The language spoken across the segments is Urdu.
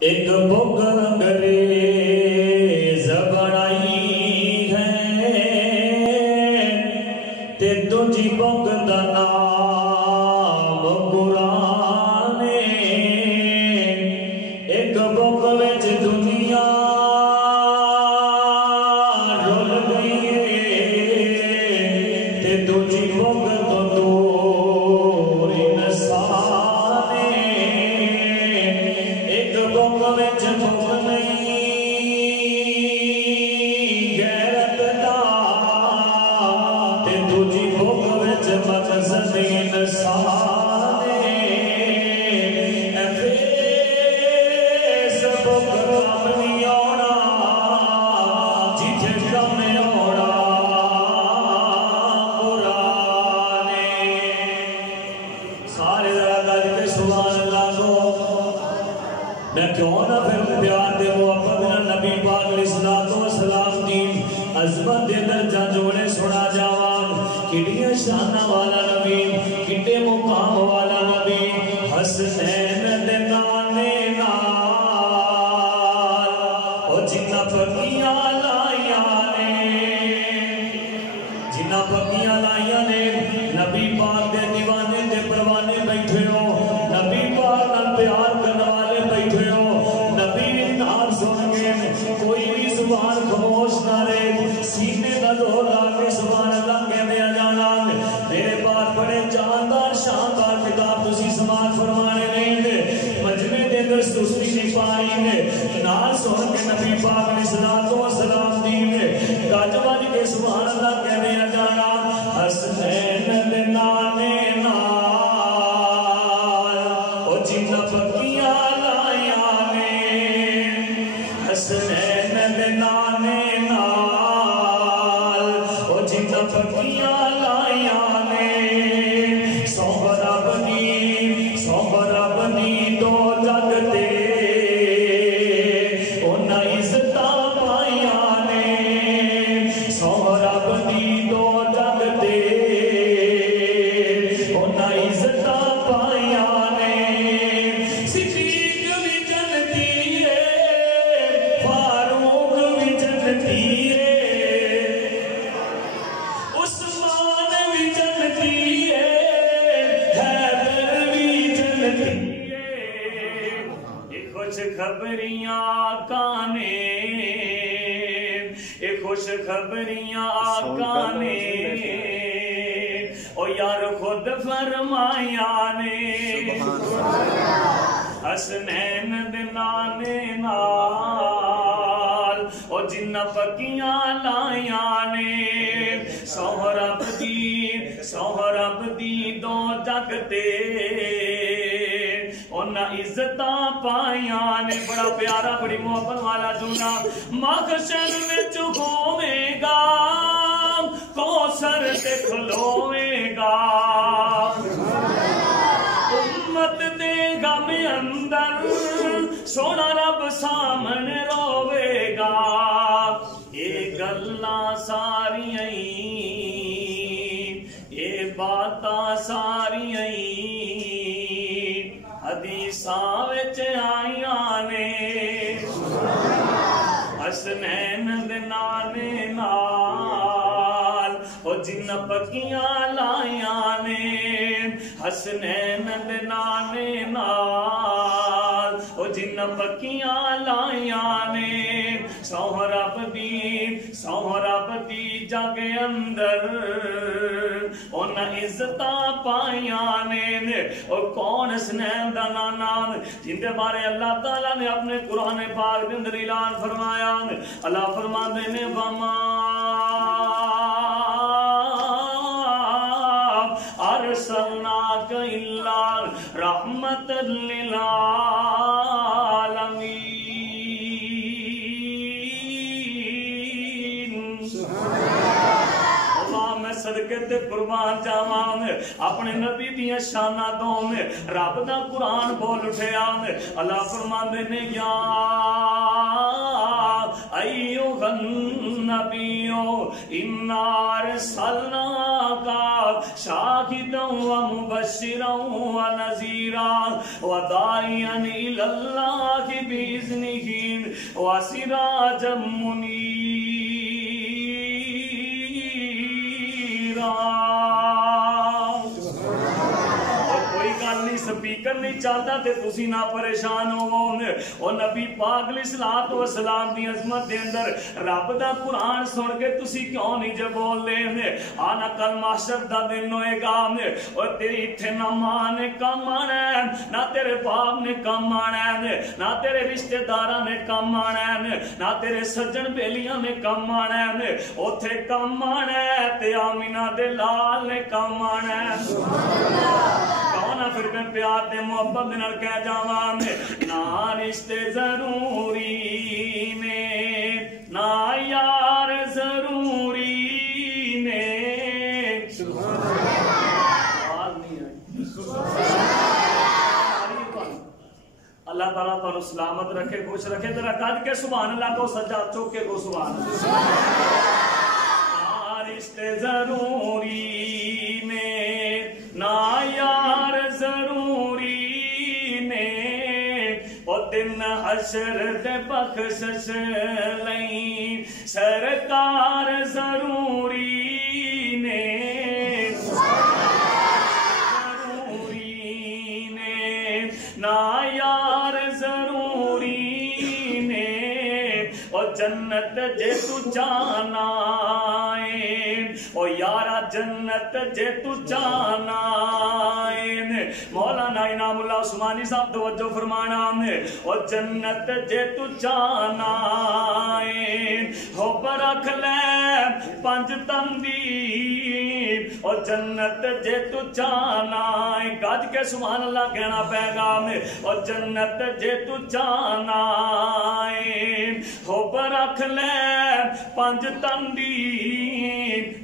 ایک بک انگریز بڑائی ہے تے دوجی بک دا نام قرآن ہے ایک بک وچ دنیا رول گئی تے دوجی بک تو دور انسان ہے ایک بک وچ بک نہیں غیرت دا تے دوجی بک وچ مقصد انسان ہے اے فیس بک اپنی آنا جتھے کم آنا قرآن ہے سارے ذرا گل کے سبحان اللہ کو میں کیوں نہ پھر پیار دے محبت نہ نبی پاک علیہ الصلوۃ والسلام دی عظمت دے درجہ جوڑے سنا جاواں کڈیاں شاناں والا نبی کڈے مقام والا نبی حسنین دے نانے نال او جنہ پگیاں لائیاں نے جنہ پگیاں لائیاں نے نبی پاک دے دیوانے دے پروانے بیٹھے ہو نبی پاک نال پیار کرنے والے بیٹھے ہو نبی نام سن کے کوئی بھی زبان خاموش نہ رہے سینے کا زور لا کے سبحان اللہ کہتے جانا میرے پاس بڑے جاندار شاندار کتاب تسی سماعت فرمانے نہیں مجمع دے اندر سستی نہیں پائی نے نال سن کے نبی پاک علیہ الصلوۃ والسلام دین گج بج کے سبحان اللہ کہتے جانا حسنین دے نانے نال او جنہ پگیاں لائیاں نے حسنین دے نانے نال او جنہ پگیاں لائیاں نے سوہر اپنی دو جگ تے انہاں عزتاں پائیاں نے سوہر اپنی دو جگ تے انہاں عزتاں پائیاں نے صدیق بھی جنتی ہے فاروق بھی جنتی ہے عثمان بھی جنتی ہے حیدر بھی جنتی ہے یہ خوش خبریاں آقا نے یہ خوش خبریاں آقا نے او یار خود فرمایا نے حسنین دے نانے نال او جنہ پگیاں لائیاں نے سوہر اپنی دو جگ تے انہاں عزتاں پائیاں نے بڑا پیارا بڑی محبت والا جملہ محشر وچ ہووے گا کوثر تے کھلوے گا امت دے غم اندر سونا رب سامنے روے گا یہ گلاں ساریاں یہ باتاں ساریاں حدیثاں وچ آئیاں نے حسنین دے نانے نال او جنہ پگیاں لائیاں نے حسنین دے نانے نال او جنہ پگیاں لائیاں نے سوہر اپنی جگ اندر انہاں عزتاں پائیاں نے اور کون حسنین دا نام جن دے بارے اللہ تعالیٰ نے اپنے قرآن پاک دے اندر اعلان فرمایا اللہ فرماتے نے وما ارسلناک الا رحمت للعالمین اللہ میں صدقے تے قربان جاواں اپنے نبی دیاں شاناں تو رب دا قرآن بول اٹھیا اللہ فرماندے نے یا ایھا النبیو انا ارسلناک شاہدا ومبشرا ونذیرا وداعیا الی اللہ باذنہ وسراجا منیرا. سپیکر نہیں چاہتا تے تسی نہ پریشان ہوون. او نبی پاک علیہ الصلوۃ والسلام دی عظمت دے اندر رب دا قرآن سن کے تسی کیوں نہیں جے بول دے آنا کل محشر دا دن ہوئے گا اور تیری اتھے نہ ماں نے کم آنا ہے نہ تیرے باپ نے کم آنا ہے نہ تیرے رشتہ داراں نے کم آنا ہے نہ تیرے سجن بیلیاں نے کم آنا ہے اوتھے کم آنا ہے تے آمینہ دے لال نے کم آنا ہے. پھر میں پیار دے محبت دے نال کہہ جاواں نہ رشتے ضروری نے نہ یار ضروری نے. اللہ تعالیٰ تو سلامت رکھے خوش رکھے ذرا کد کے سبحان اللہ کو سجا چوک کے کو سبحان اللہ. نہ رشتے ضروری نے نہ یار ضروری نے او دن حشر دے بخشش لئی سرکار ضروری نے ضروری نے نہ یار ضروری نے او جنت جے تو جانا او یارا جنت جے تو جانا. مولانا انعام اللہ عثمانی صاحب توجہ فرمانا او جنت جے تو جانا ہو برکھ لے پنج تندی او جنت جے تو جانا. گج کے سبحان اللہ کہنا پے گا او جنت جے تو جانا ہو برکھ لے پنج تندی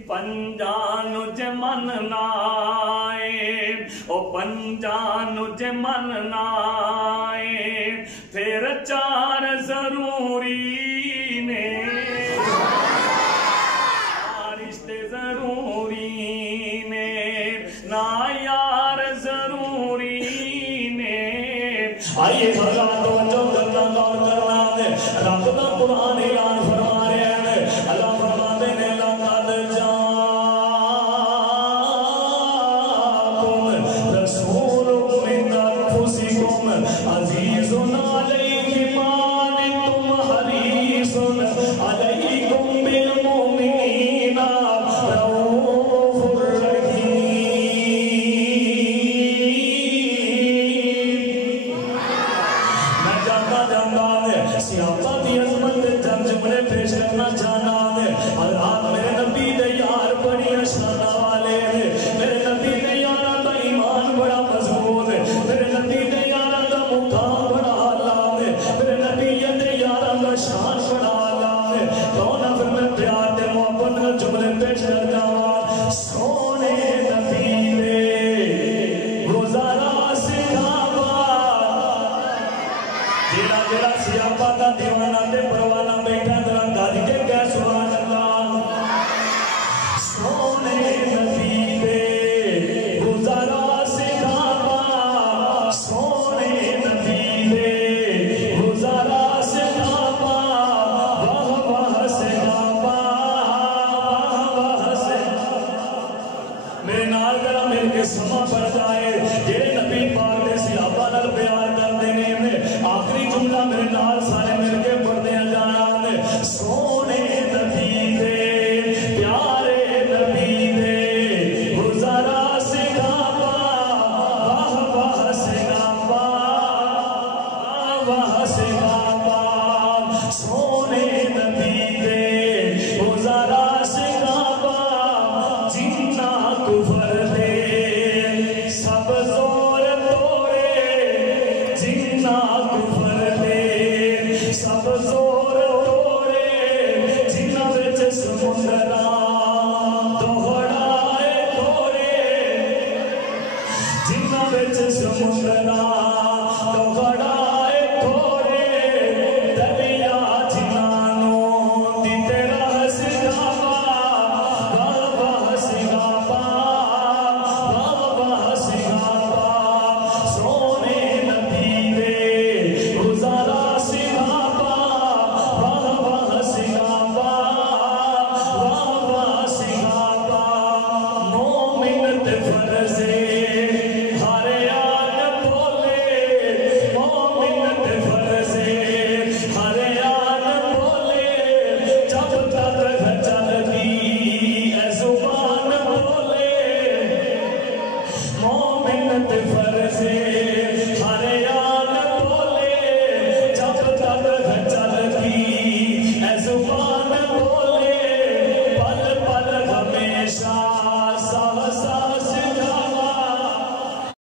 پنجانو جے من نائے او پنجانو جے من نائے پھر چار ضروری نے رشتے ضروری نے نہ یار ضروری نے. آئیے بھلا تو جو کرنا غور کرنا رب دا قرآن اعلان فرما رہے ہیں. اللہ فرماتے ہیں لقد وہاں سے